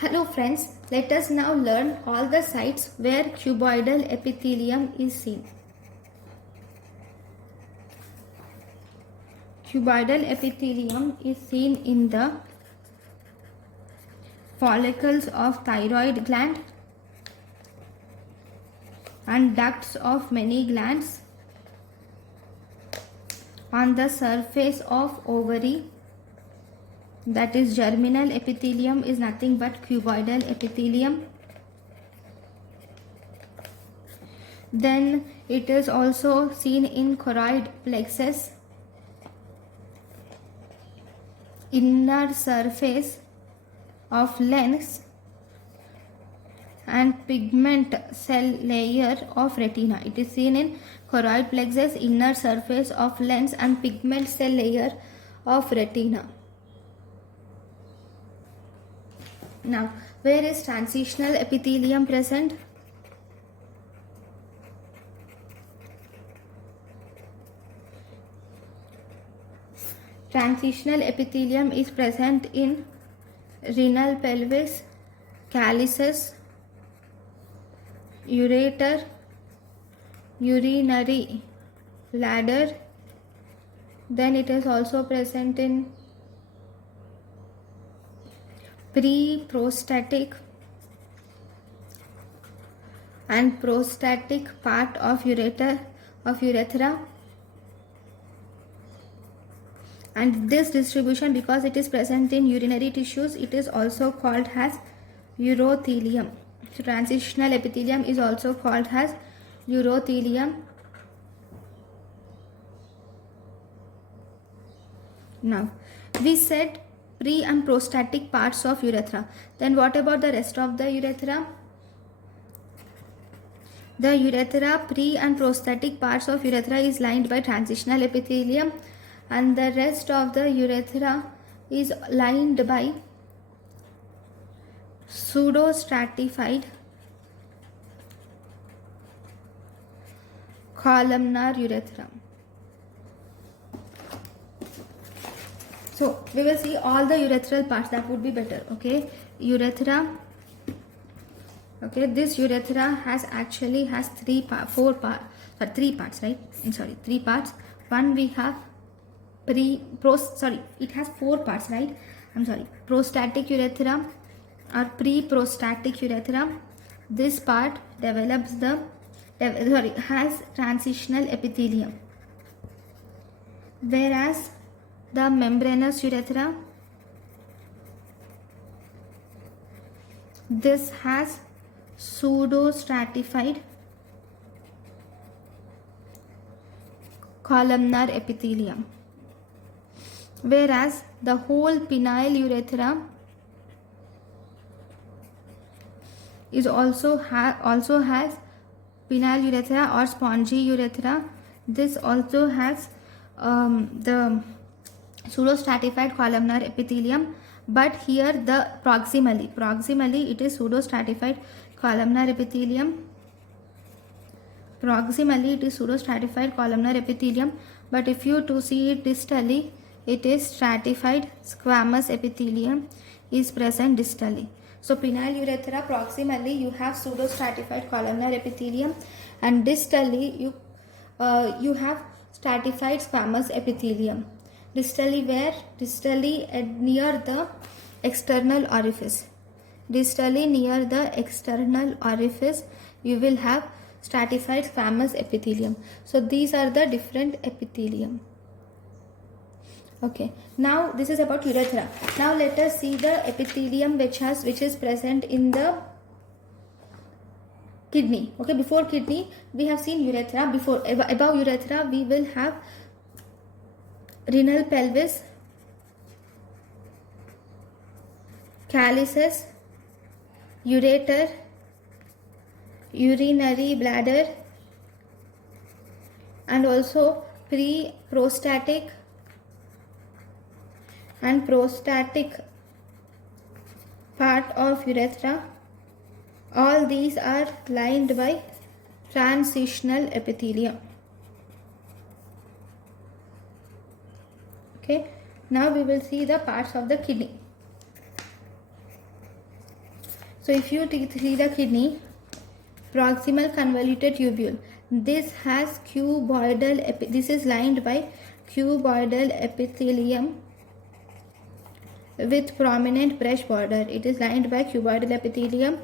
Hello friends, let us now learn all the sites where cuboidal epithelium is seen. Cuboidal epithelium is seen in the follicles of thyroid gland and ducts of many glands, on the surface of ovary, that is germinal epithelium is nothing but cuboidal epithelium. Then it is also seen in choroid plexus, inner surface of lens and pigment cell layer of retina. It is seen in choroid plexus, inner surface of lens and pigment cell layer of retina. Now, where is transitional epithelium present? Transitional epithelium is present in renal pelvis, calyces, ureter, urinary bladder. Then it is also present in pre-prostatic and prostatic part of urethra. And this distribution, because it is present in urinary tissues, it is also called as urothelium. So transitional epithelium is also called as urothelium. Now, we said pre and prostatic parts of urethra. Then what about the rest of the urethra? The urethra, pre and prostatic parts of urethra is lined by transitional epithelium, and the rest of the urethra is lined by pseudostratified columnar urethra. So we will see all the urethral parts, that would be better. Okay, urethra. Okay, this urethra has three parts, right? Three parts. One, we have it has four parts, right? Prostatic urethra or pre-prostatic urethra. This part has transitional epithelium, whereas the membranous urethra, this has pseudostratified columnar epithelium, whereas the whole penile urethra is also has penile urethra or spongy urethra. This also has the pseudostratified columnar epithelium, but here the proximally it is pseudostratified columnar epithelium. But if you to see it distally, it is stratified squamous epithelium is present distally. So penile urethra, proximally you have pseudostratified columnar epithelium, and distally you have stratified squamous epithelium. Distally where? Distally near the external orifice. You will have stratified squamous epithelium. So these are the different epithelium. Okay, now this is about urethra. Now let us see the epithelium which is present in the kidney. Okay, before kidney we have seen urethra. Above urethra we will have renal pelvis, calyces, ureter, urinary bladder, and also pre-prostatic and prostatic part of urethra. All these are lined by transitional epithelium. Okay, now we will see the parts of the kidney. So if you see the kidney, proximal convoluted tubule, this has cuboidal, this is lined by cuboidal epithelium with prominent brush border. It is lined by cuboidal epithelium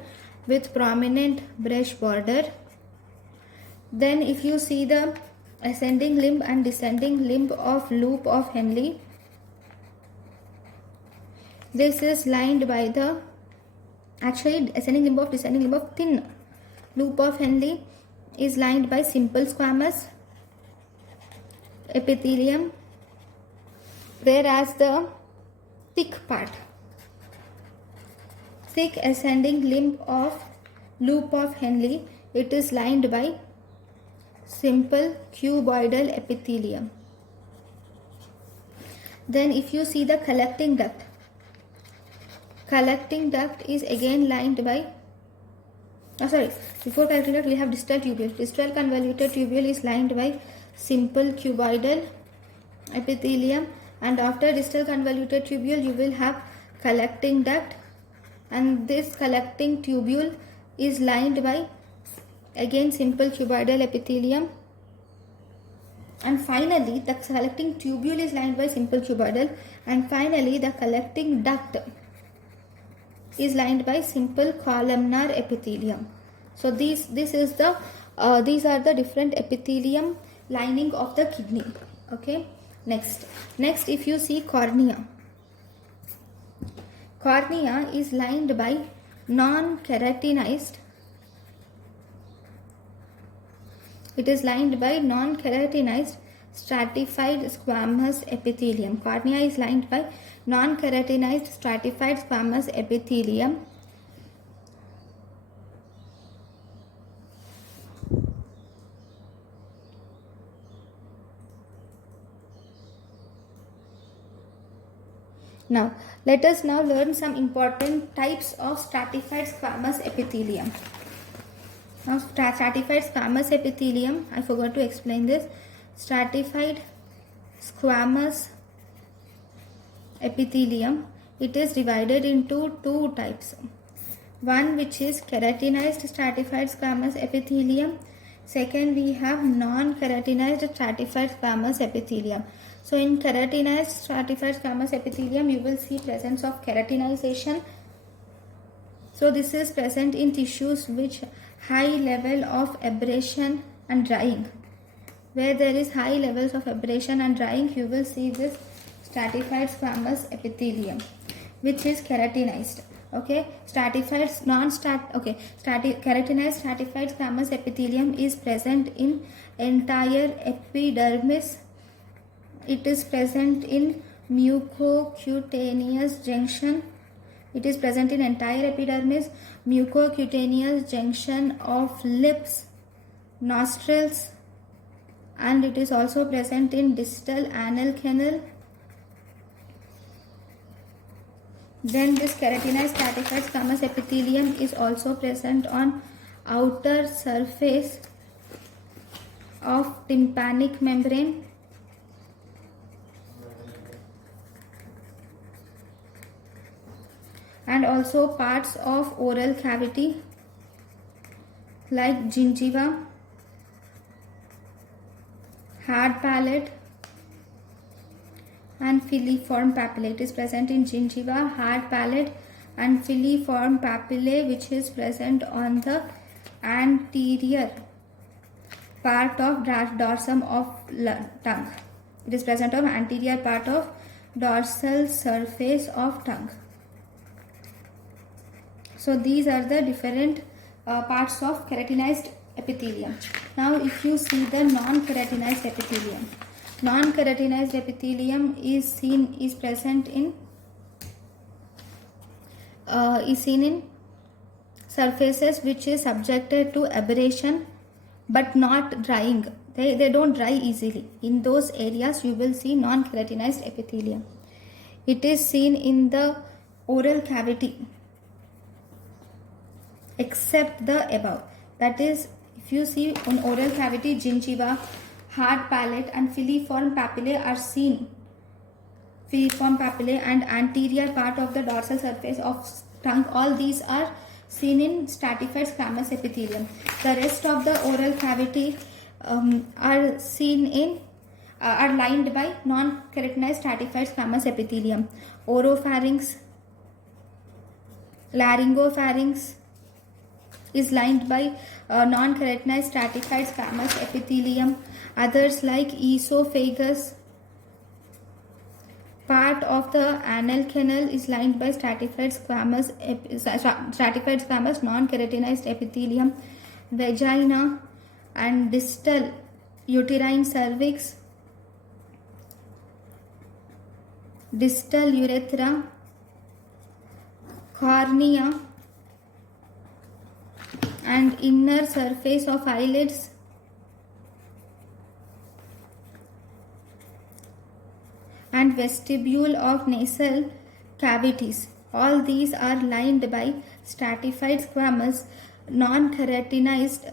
with prominent brush border. Then if you see the ascending limb and descending limb of loop of Henle, this is lined by the, actually ascending limb of descending limb of thin loop of Henle is lined by simple squamous epithelium, whereas the thick part, thick ascending limb of loop of Henle, it is lined by simple cuboidal epithelium. Then if you see the collecting duct is again lined by, before collecting duct we have distal tubule. Distal convoluted tubule is lined by simple cuboidal epithelium, and after distal convoluted tubule you will have collecting duct, and this collecting tubule is lined by again simple cuboidal epithelium, and finally the collecting tubule is lined by simple cuboidal, and finally the collecting duct is lined by simple columnar epithelium. So these are the different epithelium lining of the kidney. Okay, next if you see cornea is lined by non-keratinized, it is lined by non-keratinized stratified squamous epithelium. Cornea is lined by non-keratinized stratified squamous epithelium. Now let us now learn some important types of stratified squamous epithelium. Now stratified squamous epithelium, I forgot to explain this. Stratified squamous epithelium, it is divided into two types. One which is keratinized stratified squamous epithelium. Second, we have non-keratinized stratified squamous epithelium. So in keratinized stratified squamous epithelium, you will see presence of keratinization. So this is present in tissues which high level of abrasion and drying. Where there is high levels of abrasion and drying, you will see this stratified squamous epithelium, which is keratinized. Okay, keratinized stratified squamous epithelium is present in entire epidermis. It is present in mucocutaneous junction. It is present in entire epidermis, mucocutaneous junction of lips, nostrils, and it is also present in distal anal canal. Then this keratinized stratified squamous epithelium is also present on outer surface of tympanic membrane. And also parts of oral cavity like gingiva, hard palate, and filiform papillae. It is present in gingiva, hard palate, and filiform papillae, which is present on the anterior part of dorsum of tongue. It is present on anterior part of dorsal surface of tongue. So these are the different parts of keratinized epithelium. Now if you see the non-keratinized epithelium, non-keratinized epithelium is seen in surfaces which is subjected to abrasion but not drying. They don't dry easily. In those areas you will see non-keratinized epithelium. It is seen in the oral cavity except the above. That is, if you see on oral cavity, gingiva, hard palate, and filiform papillae are seen. Filiform papillae and anterior part of the dorsal surface of tongue, all these are seen in stratified squamous epithelium. The rest of the oral cavity are seen in are lined by non-keratinized stratified squamous epithelium. Oropharynx, laryngopharynx is lined by non-keratinized stratified squamous epithelium. Others like esophagus, part of the anal canal is lined by stratified squamous non-keratinized epithelium. Vagina and distal uterine cervix, distal urethra, cornea and inner surface of eyelids, and vestibule of nasal cavities. All these are lined by stratified squamous non-keratinized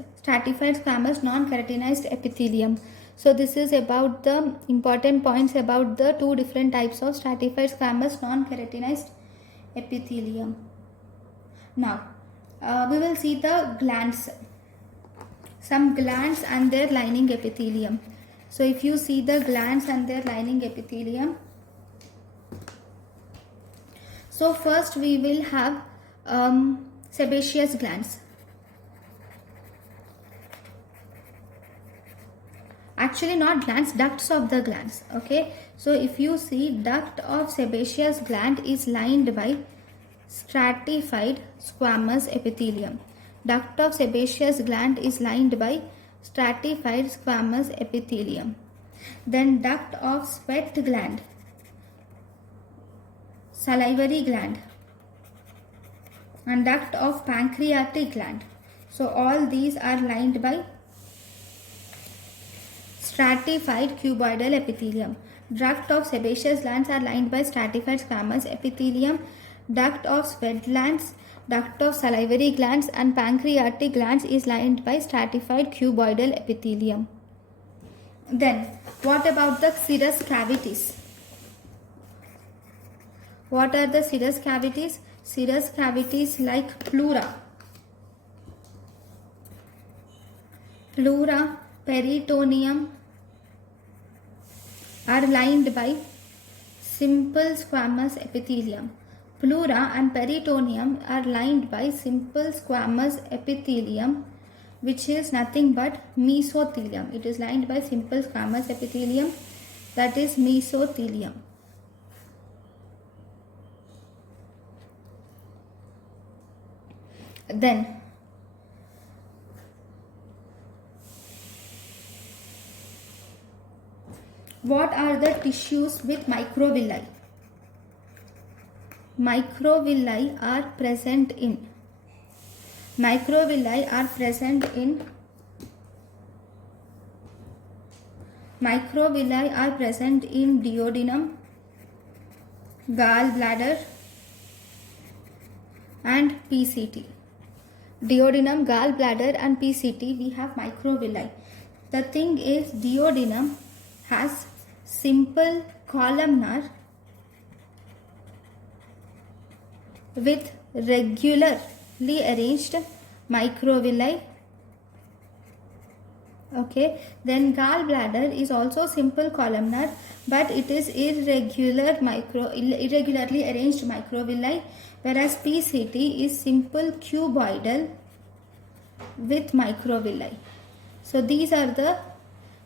epithelium. So this is about the important points about the two different types of stratified squamous non-keratinized epithelium. Now we will see the glands, some glands and their lining epithelium. So if you see the glands and their lining epithelium, so first we will have sebaceous glands. Actually not glands, ducts of the glands. Okay, so if you see, duct of sebaceous gland is lined by stratified squamous epithelium. Duct of sebaceous gland is lined by stratified squamous epithelium. Then duct of sweat gland, salivary gland, and duct of pancreatic gland. So all these are lined by stratified cuboidal epithelium. Duct of sebaceous glands are lined by stratified squamous epithelium. Duct of sweat glands, duct of salivary glands and pancreatic glands is lined by stratified cuboidal epithelium. Then what about the serous cavities? What are the serous cavities? Serous cavities like pleura, peritoneum are lined by simple squamous epithelium. Pleura and peritoneum are lined by simple squamous epithelium, which is nothing but mesothelium. It is lined by simple squamous epithelium, that is mesothelium. Then what are the tissues with microvilli? Microvilli are present in duodenum, gallbladder and PCT. Duodenum, gallbladder and PCT, we have microvilli. The thing is, duodenum has simple columnar with regularly arranged microvilli. Okay, then gallbladder is also simple columnar, but it is irregularly arranged microvilli, whereas PCT is simple cuboidal with microvilli. So these are the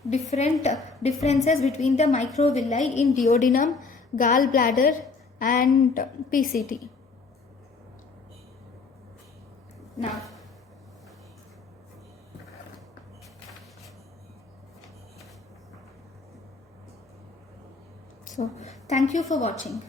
differences between the microvilli in duodenum, gallbladder and PCT. Now, so thank you for watching.